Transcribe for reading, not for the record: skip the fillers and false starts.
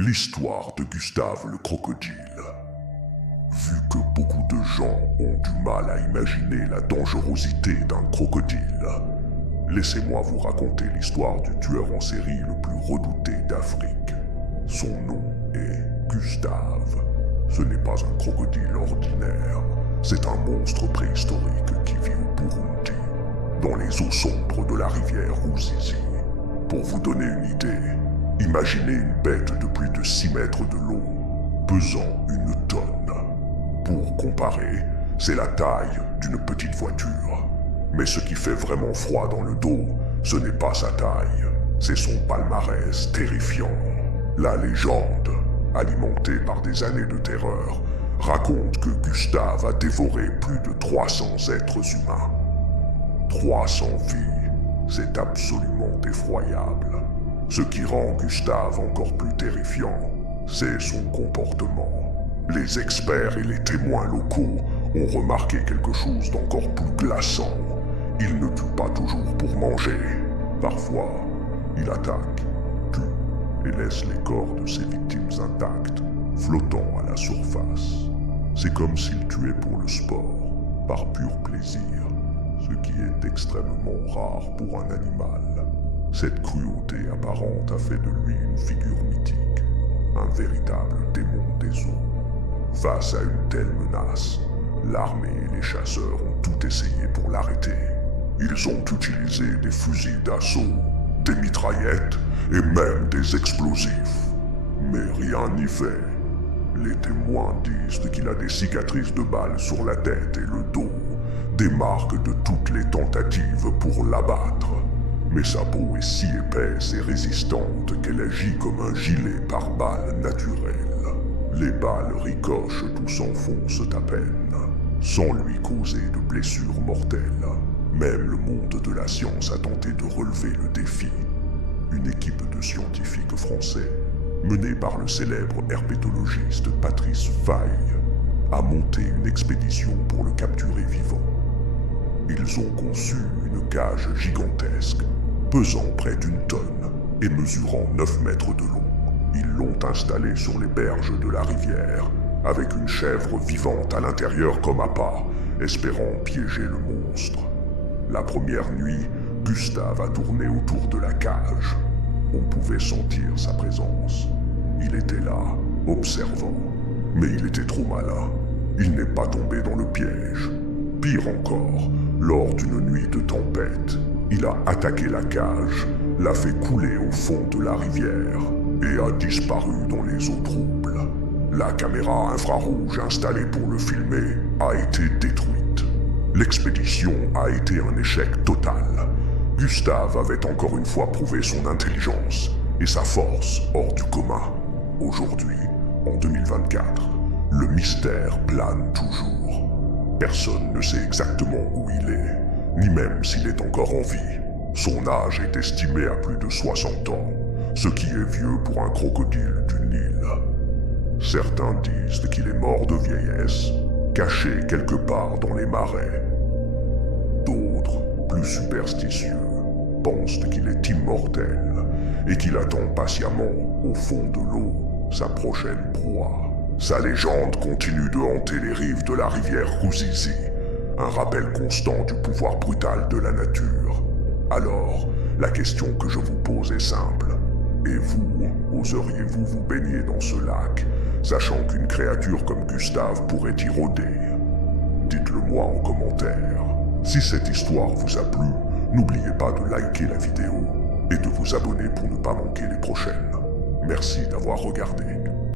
L'histoire de Gustave le crocodile. Vu que beaucoup de gens ont du mal à imaginer la dangerosité d'un crocodile, laissez-moi vous raconter l'histoire du tueur en série le plus redouté d'Afrique. Son nom est Gustave. Ce n'est pas un crocodile ordinaire, c'est un monstre préhistorique qui vit au Burundi, dans les eaux sombres de la rivière Ruzizi. Pour vous donner une idée, imaginez une bête de plus de 6 mètres de long, pesant 1 tonne. Pour comparer, c'est la taille d'une petite voiture. Mais ce qui fait vraiment froid dans le dos, ce n'est pas sa taille, c'est son palmarès terrifiant. La légende, alimentée par des années de terreur, raconte que Gustave a dévoré plus de 300 êtres humains. 300 vies, c'est absolument effroyable. Ce qui rend Gustave encore plus terrifiant, c'est son comportement. Les experts et les témoins locaux ont remarqué quelque chose d'encore plus glaçant. Il ne tue pas toujours pour manger. Parfois, il attaque, tue et laisse les corps de ses victimes intactes, flottant à la surface. C'est comme s'il tuait pour le sport, par pur plaisir, ce qui est extrêmement rare pour un animal. Cette cruauté apparente a fait de lui une figure mythique, un véritable démon des eaux. Face à une telle menace, l'armée et les chasseurs ont tout essayé pour l'arrêter. Ils ont utilisé des fusils d'assaut, des mitraillettes et même des explosifs. Mais rien n'y fait. Les témoins disent qu'il a des cicatrices de balles sur la tête et le dos, des marques de toutes les tentatives pour l'abattre. Mais sa peau est si épaisse et résistante qu'elle agit comme un gilet pare-balles naturel. Les balles ricochent ou s'enfoncent à peine, sans lui causer de blessures mortelles. Même le monde de la science a tenté de relever le défi. Une équipe de scientifiques français, menée par le célèbre herpétologiste Patrice Faye, a monté une expédition pour le capturer vivant. Ils ont conçu une cage gigantesque, pesant près d'1 tonne et mesurant 9 mètres de long. Ils l'ont installé sur les berges de la rivière, avec une chèvre vivante à l'intérieur comme appât, espérant piéger le monstre. La première nuit, Gustave a tourné autour de la cage. On pouvait sentir sa présence. Il était là, observant. Mais il était trop malin. Il n'est pas tombé dans le piège. Pire encore, lors d'une nuit de tempête, il a attaqué la cage, l'a fait couler au fond de la rivière et a disparu dans les eaux troubles. La caméra infrarouge installée pour le filmer a été détruite. L'expédition a été un échec total. Gustave avait encore une fois prouvé son intelligence et sa force hors du commun. Aujourd'hui, en 2024, le mystère plane toujours. Personne ne sait exactement où il est, ni même s'il est encore en vie. Son âge est estimé à plus de 60 ans, ce qui est vieux pour un crocodile du Nil. Certains disent qu'il est mort de vieillesse, caché quelque part dans les marais. D'autres, plus superstitieux, pensent qu'il est immortel et qu'il attend patiemment, au fond de l'eau, sa prochaine proie. Sa légende continue de hanter les rives de la rivière Ruzizi, un rappel constant du pouvoir brutal de la nature. Alors, la question que je vous pose est simple. Et vous, oseriez-vous vous baigner dans ce lac, sachant qu'une créature comme Gustave pourrait y rôder? Dites-le moi en commentaire. Si cette histoire vous a plu, n'oubliez pas de liker la vidéo et de vous abonner pour ne pas manquer les prochaines. Merci d'avoir regardé.